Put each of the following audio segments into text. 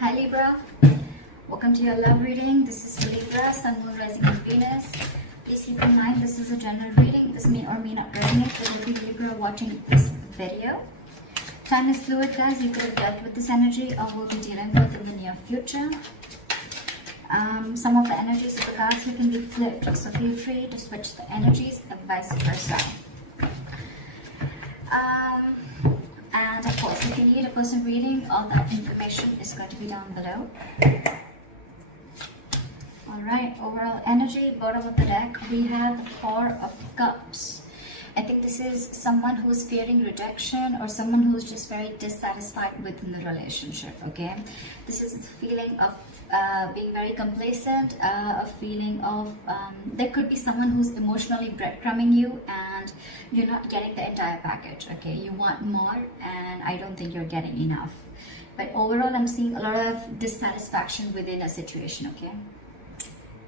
Hi Libra, welcome to your love reading. This is for Libra, Sun, Moon, Rising and Venus. Please keep in mind this is a general reading. This may or may not resonate with every Libra watching this video. Time is fluid, guys. You could have dealt with this energy or will be dealing with in the near future. Some of the energies of the cards here can be flipped, so feel free to switch the energies and vice versa. And of course, if you need a personal reading, all that information is going to be down below. Alright, overall energy, bottom of the deck, we have the Four of Cups. I think this is someone who's fearing rejection or someone who's just very dissatisfied within the relationship, okay? This is the feeling of being very complacent, a feeling of, there could be someone who's emotionally breadcrumbing you and you're not getting the entire package, okay? You want more and I don't think you're getting enough. But overall, I'm seeing a lot of dissatisfaction within a situation, okay?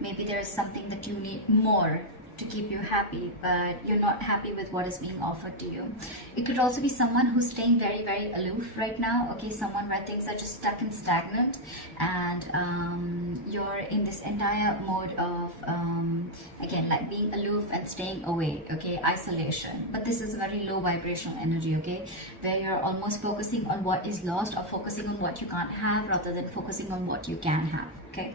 Maybe there is something that you need more to keep you happy, but you're not happy with what is being offered to you. It could also be someone who's staying very, very aloof right now, okay? Someone where things are just stuck and stagnant and you're in this entire mode of, again, like being aloof and staying away, okay? Isolation. But this is a very low vibrational energy, okay? Where you're almost focusing on what is lost or focusing on what you can't have rather than focusing on what you can have, okay?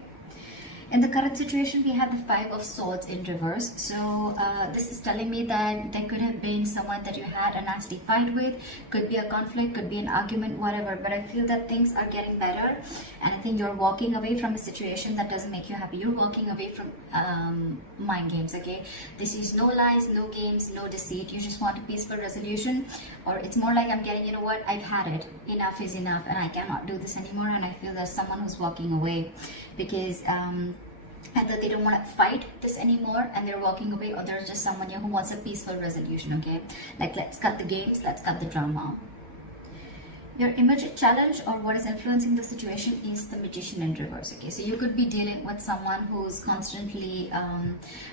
In the current situation, we have the Five of Swords in reverse. So this is telling me that there could have been someone that you had a nasty fight with. Could be a conflict, could be an argument, whatever. But I feel that things are getting better. And I think you're walking away from a situation that doesn't make you happy. You're walking away from mind games, okay? This is no lies, no games, no deceit. You just want a peaceful resolution. Or it's more like I'm getting, you know what, I've had it. Enough is enough and I cannot do this anymore. And I feel there's someone who's walking away because either they don't want to fight this anymore and they're walking away, or there's just someone here who wants a peaceful resolution, okay? Like, let's cut the games, let's cut the drama. Your immediate challenge or what is influencing the situation is the Magician in reverse, okay? So you could be dealing with someone who's constantly,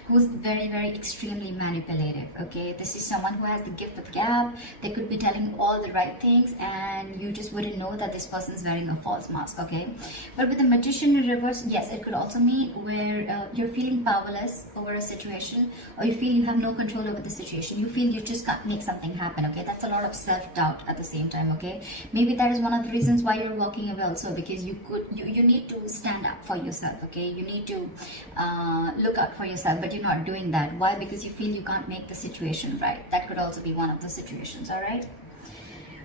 who's very, very extremely manipulative, okay? This is someone who has the gift of gab. They could be telling you all the right things and you just wouldn't know that this person is wearing a false mask, okay? But with the Magician in reverse, yes, it could also mean where you're feeling powerless over a situation, or you feel you have no control over the situation. You feel you just can't make something happen, okay? That's a lot of self-doubt at the same time, okay? Maybe that is one of the reasons why you're walking away also, because you need to stand up for yourself, okay? You need to look out for yourself, but you're not doing that. Why? Because you feel you can't make the situation right. That could also be one of the situations, all right?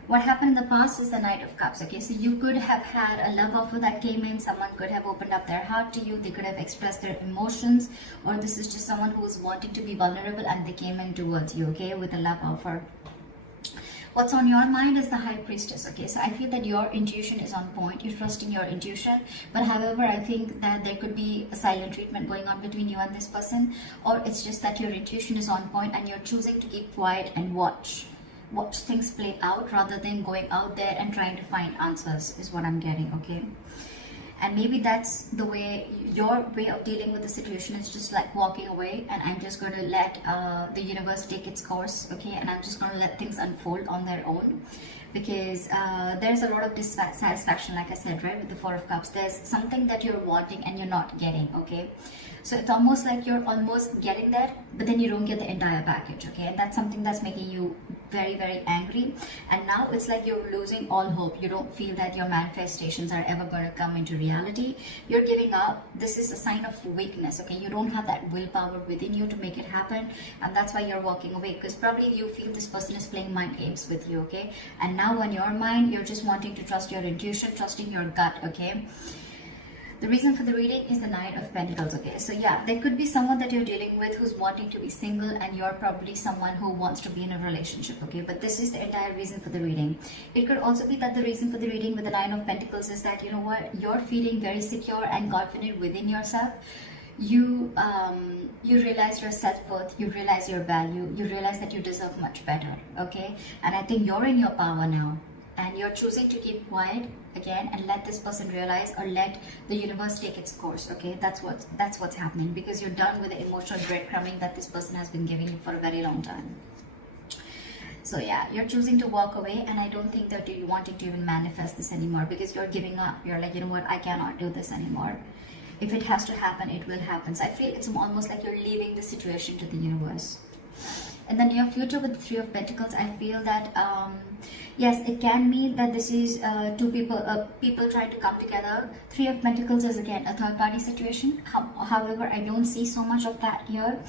What happened in the past is the Knight of Cups, okay? So you could have had a love offer that came in. Someone could have opened up their heart to you. They could have expressed their emotions, or this is just someone who was wanting to be vulnerable and they came in towards you, okay, with a love offer. What's on your mind is the High Priestess, okay? So I feel that your intuition is on point. You're trusting your intuition. But however, I think that there could be a silent treatment going on between you and this person. Or it's just that your intuition is on point and you're choosing to keep quiet and watch things play out rather than going out there and trying to find answers is what I'm getting, okay? And maybe that's the way, your way of dealing with the situation is just like walking away and I'm just going to let the universe take its course, okay? And I'm just going to let things unfold on their own, because there's a lot of dissatisfaction, like I said, right, with the Four of Cups. There's something that you're wanting and you're not getting, okay? So it's almost like you're almost getting there, but then you don't get the entire package, okay? And that's something that's making you very, very angry. And now it's like you're losing all hope. You don't feel that your manifestations are ever going to come into reality. You're giving up. This is a sign of weakness, okay? You don't have that willpower within you to make it happen. And that's why you're walking away, because probably you feel this person is playing mind games with you, okay? And now on your mind, you're just wanting to trust your intuition, trusting your gut, okay? The reason for the reading is the Knight of Pentacles, okay? So yeah, there could be someone that you're dealing with who's wanting to be single and you're probably someone who wants to be in a relationship, okay? But this is the entire reason for the reading. It could also be that the reason for the reading with the Nine of Pentacles is that, you know what, you're feeling very secure and confident within yourself. You realize your self-worth, you realize your value, you realize that you deserve much better, okay? And I think you're in your power now. And you're choosing to keep quiet again and let this person realize, or let the universe take its course, okay? That's what's happening, because you're done with the emotional breadcrumbing that this person has been giving you for a very long time. So yeah, you're choosing to walk away, and I don't think that you're wanting to even manifest this anymore, because you're giving up. You're like, you know what, I cannot do this anymore. If it has to happen, it will happen. So I feel it's almost like you're leaving the situation to the universe. In the near future with the Three of Pentacles, I feel that yes, it can mean that this is two people trying to come together. Three of Pentacles is again a third party situation. However, I don't see so much of that here.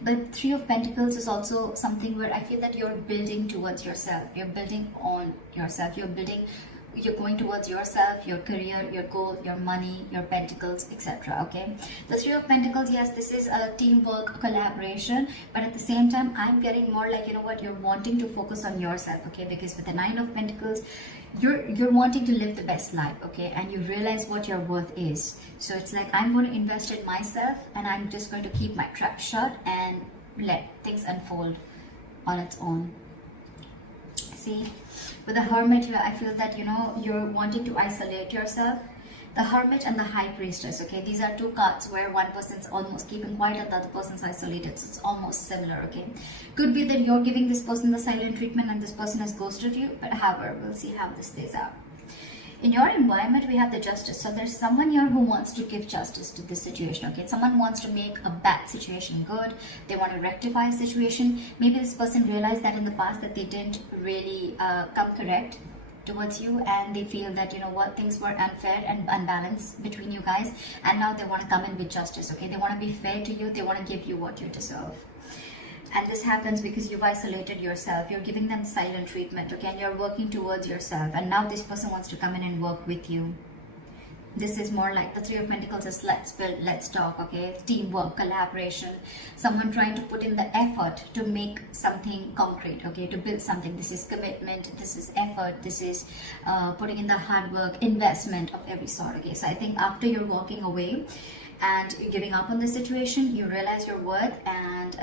But Three of Pentacles is also something where I feel that you're building towards yourself. You're building on yourself. You're going towards yourself, your career, your goal, your money, your pentacles, etc. Okay, the Three of Pentacles, yes, this is a teamwork, a collaboration, but at the same time I'm getting more like, you know what, you're wanting to focus on yourself. Okay, because with the Nine of Pentacles, you're wanting to live the best life. Okay, and you realize what your worth is. So it's like, I'm going to invest in myself, and I'm just going to keep my trap shut and let things unfold on its own. See, with the Hermit here, I feel that, you know, you're wanting to isolate yourself. The Hermit and the High Priestess, okay, these are two cards where one person's almost keeping quiet and the other person's isolated. So it's almost similar. Okay, could be that you're giving this person the silent treatment and this person has ghosted you, but however, we'll see how this plays out. In your environment, we have the Justice. So there's someone here who wants to give justice to this situation. Okay, someone wants to make a bad situation good. They want to rectify a situation. Maybe this person realized that in the past that they didn't really come correct towards you, and they feel that, you know what, things were unfair and unbalanced between you guys, and now they want to come in with justice. Okay, they want to be fair to you. They want to give you what you deserve. And this happens because you've isolated yourself. You're giving them silent treatment, okay, and you're working towards yourself, and now this person wants to come in and work with you. This is more like the Three of Pentacles is let's build, let's talk. Okay, teamwork, collaboration, someone trying to put in the effort to make something concrete. Okay, to build something. This is commitment, this is effort, this is putting in the hard work, investment of every sort. Okay, so I think after you're walking away and you're giving up on the situation, you realize your worth, and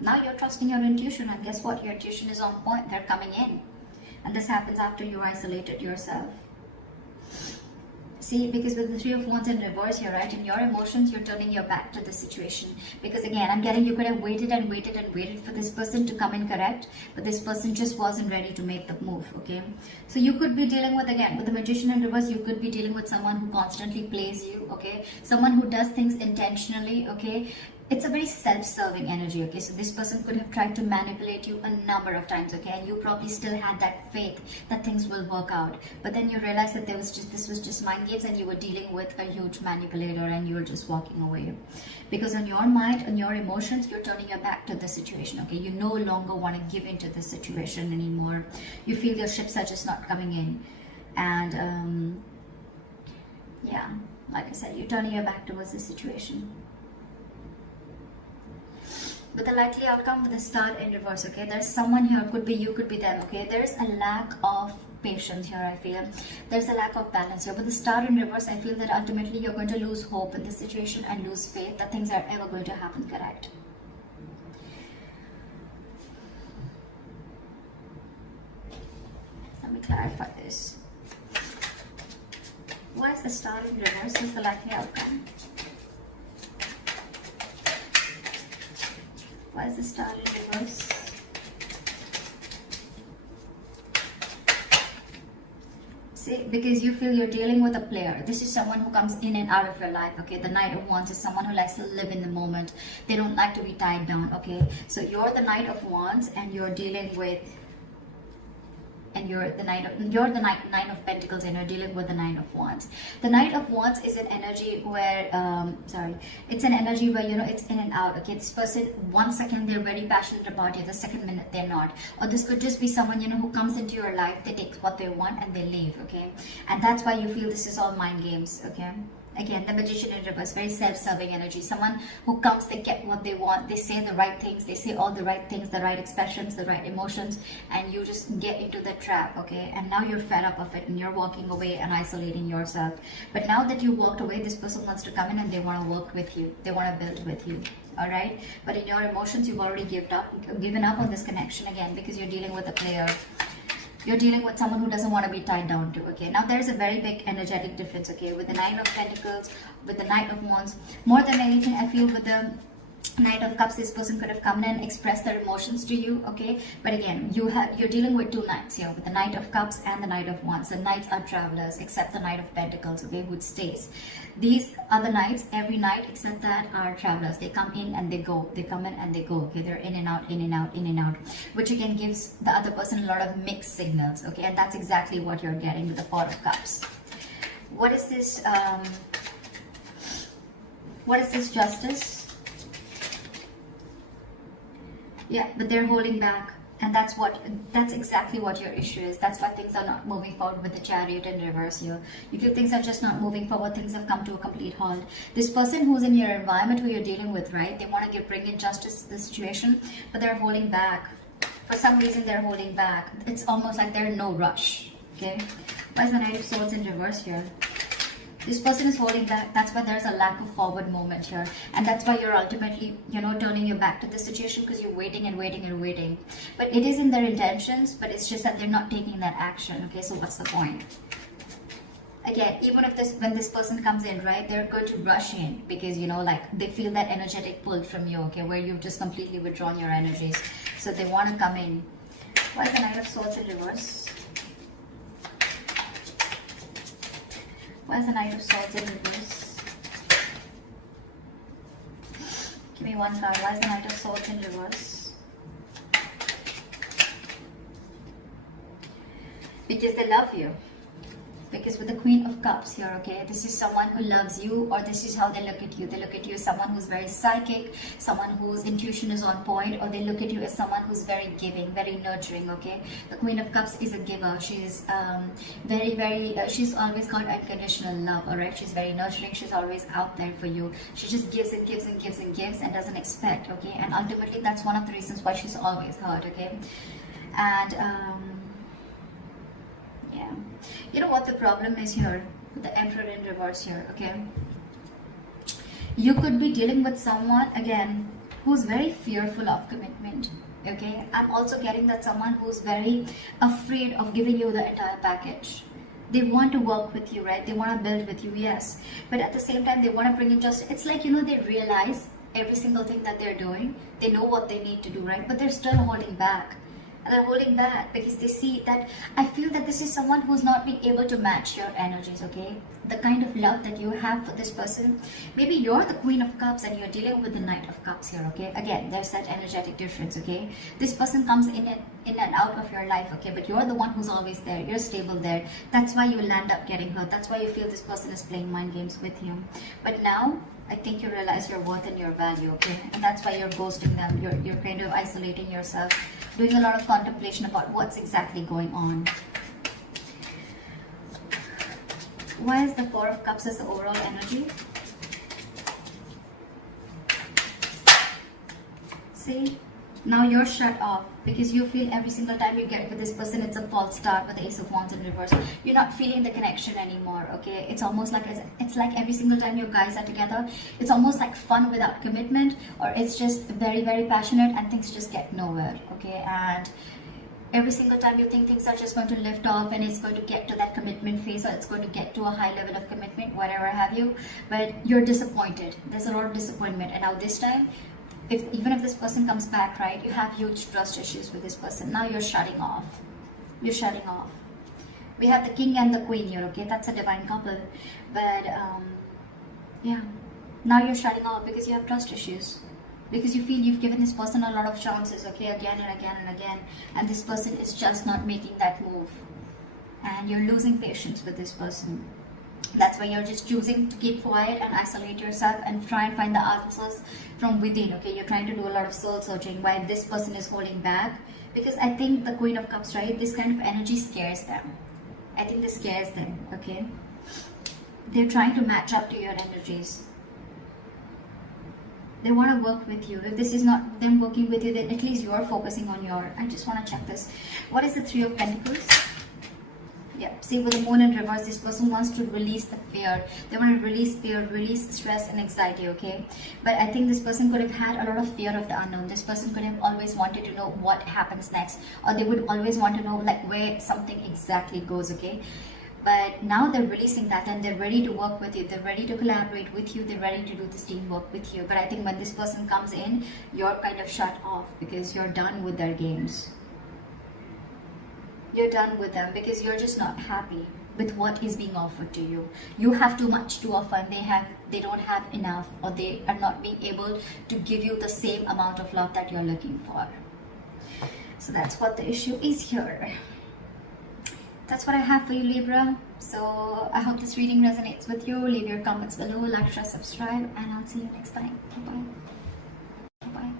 now you're trusting your intuition, and guess what, your intuition is on point. They're coming in, and this happens after you isolated yourself. See, because with the Three of Wands in reverse here, right, in your emotions, you're turning your back to the situation. Because again, I'm getting, you could have waited and waited and waited for this person to come in correct, but this person just wasn't ready to make the move. Okay, so you could be dealing with, again, with the Magician in reverse, you could be dealing with someone who constantly plays you. Okay, someone who does things intentionally. Okay, it's a very self-serving energy. Okay, so this person could have tried to manipulate you a number of times. Okay, and you probably still had that faith that things will work out, but then you realized that this was just mind games, and you were dealing with a huge manipulator, and you were just walking away because on your mind, on your emotions, you're turning your back to the situation. Okay, you no longer want to give into the situation anymore. You feel your ships are just not coming in, and yeah, like I said, you're turning your back towards the situation. But the likely outcome with the Star in reverse, okay, there's someone here, could be you, could be them. Okay, there's a lack of patience here. I feel there's a lack of balance here. With the Star in reverse, I feel that ultimately you're going to lose hope in this situation and lose faith that things are ever going to happen correct. Let me clarify this. Why is the Star in reverse is the likely outcome? Why is the Star in reverse? See, because you feel you're dealing with a player. This is someone who comes in and out of your life. Okay, the Knight of Wands is someone who likes to live in the moment. They don't like to be tied down. Okay, so you're the Knight of Wands, and you're dealing with, and you're the Nine of Pentacles, and you're dealing with the Nine of Wands. The Knight of Wands is an energy where, it's an energy where, you know, it's in and out. Okay, this person, 1 second they're very passionate about you, the second minute they're not. Or this could just be someone, you know, who comes into your life, they take what they want and they leave. Okay, and that's why you feel this is all mind games. Okay. Again, the Magician in reverse, very self-serving energy. Someone who comes, they get what they want. They say the right things. They say all the right things, the right expressions, the right emotions, and you just get into the trap, okay? And now you're fed up of it, and you're walking away and isolating yourself. But now that you walked away, this person wants to come in and they want to work with you. They want to build with you, all right? But in your emotions, you've already given up on this connection again, because you're dealing with a player. You're dealing with someone who doesn't want to be tied down to. Okay, now there's a very big energetic difference. Okay, with the Nine of Pentacles, with the Knight of Wands, more than anything, I feel with the Knight of Cups, this person could have come in and expressed their emotions to you, okay? But again, you're dealing with two knights here, with the Knight of Cups and the Knight of Wands. The knights are travelers, except the Knight of Pentacles, okay, who stays. These other knights, every knight except that, are travelers. They come in and they go. They come in and they go, okay? They're in and out, in and out, in and out, which again gives the other person a lot of mixed signals, okay? And that's exactly what you're getting with the Four of Cups. What is this? What is this Justice? Yeah, but they're holding back, and that's exactly what your issue is. That's why things are not moving forward with the Chariot in reverse here. You feel things are just not moving forward, things have come to a complete halt. This person who's in your environment, who you're dealing with, right, they want to bring in justice to the situation, but they're holding back. For some reason, they're holding back. It's almost like they're in no rush, okay? Why is the Knight of Swords in reverse here? This person is holding back. That's why there's a lack of forward movement here. And that's why you're ultimately, turning your back to the situation, because you're waiting and waiting and waiting. But it is in their intentions, but it's just that they're not taking that action. Okay, so what's the point? Again, even if when this person comes in, right, they're going to rush in because, they feel that energetic pull from you, okay, where you've just completely withdrawn your energies. So they want to come in. Why is the Knight of Swords in reverse? Why is the Knight of Swords in reverse? Give me one card. Why is the Knight of Swords in reverse? Because they love you. Because with the Queen of Cups here, okay, this is someone who loves you, or this is how they look at you. They look at you as someone who's very psychic, someone whose intuition is on point, or they look at you as someone who's very giving, very nurturing, okay? The Queen of Cups is a giver. She's she's always got unconditional love, all right? She's very nurturing. She's always out there for you. She just gives and gives and gives and gives and doesn't expect, okay? And ultimately, that's one of the reasons why she's always hurt, okay? And, yeah. You know what the problem is here? The Emperor in reverse here, okay? You could be dealing with someone, again, who's very fearful of commitment, okay? I'm also getting that someone who's very afraid of giving you the entire package. They want to work with you, right? They want to build with you, yes. But at the same time, they want to bring in just, it's like, they realize every single thing that they're doing. They know what they need to do, right? But they're still holding back. And they're holding back because they see that, I feel that this is someone who's not been able to match your energies, okay? The kind of love that you have for this person. Maybe you're the Queen of Cups and you're dealing with the Knight of Cups here, okay? Again, there's that energetic difference, okay? This person comes in and out of your life, okay? But you're the one who's always there. You're stable there. That's why you will end up getting hurt. That's why you feel this person is playing mind games with you. But now, I think you realize your worth and your value, okay? And that's why you're ghosting them. You're kind of isolating yourself, doing a lot of contemplation about what's exactly going on. Why is the Four of Cups as the overall energy? See? Now you're shut off because you feel every single time you get with this person, it's a false start with the Ace of Wands in reverse. You're not feeling the connection anymore, okay? It's almost like, it's like every single time you guys are together, it's almost like fun without commitment, or it's just very, very passionate and things just get nowhere, okay? And every single time you think things are just going to lift off and it's going to get to that commitment phase, or it's going to get to a high level of commitment, whatever have you, but you're disappointed. There's a lot of disappointment. And now this time, even if this person comes back, right, you have huge trust issues with this person. Now you're shutting off. You're shutting off. We have the King and the Queen here, okay? That's a divine couple. But, yeah. Now you're shutting off because you have trust issues. Because you feel you've given this person a lot of chances, okay? Again and again and again. And this person is just not making that move. And you're losing patience with this person. That's why you're just choosing to keep quiet and isolate yourself and try and find the answers from within, okay? You're trying to do a lot of soul searching while this person is holding back. Because I think the Queen of Cups, right, this kind of energy scares them. I think this scares them, okay? They're trying to match up to your energies. They want to work with you. If this is not them working with you, then at least you're focusing on your... I just want to check this. What is the Three of Pentacles? Yeah, see, with the Moon in reverse, this person wants to release the fear. They want to release fear, release stress and anxiety, okay? But I think this person could have had a lot of fear of the unknown. This person could have always wanted to know what happens next. Or they would always want to know, like, where something exactly goes, okay? But now they're releasing that and they're ready to work with you. They're ready to collaborate with you. They're ready to do this teamwork with you. But I think when this person comes in, you're kind of shut off because you're done with their games. You're done with them because you're just not happy with what is being offered to you. You have too much to offer and they don't have enough, or they are not being able to give you the same amount of love that you're looking for. So that's what the issue is here. That's what I have for you, Libra. So I hope this reading resonates with you. Leave your comments below, like, share, subscribe, and I'll see you next time. Bye-bye. Bye-bye.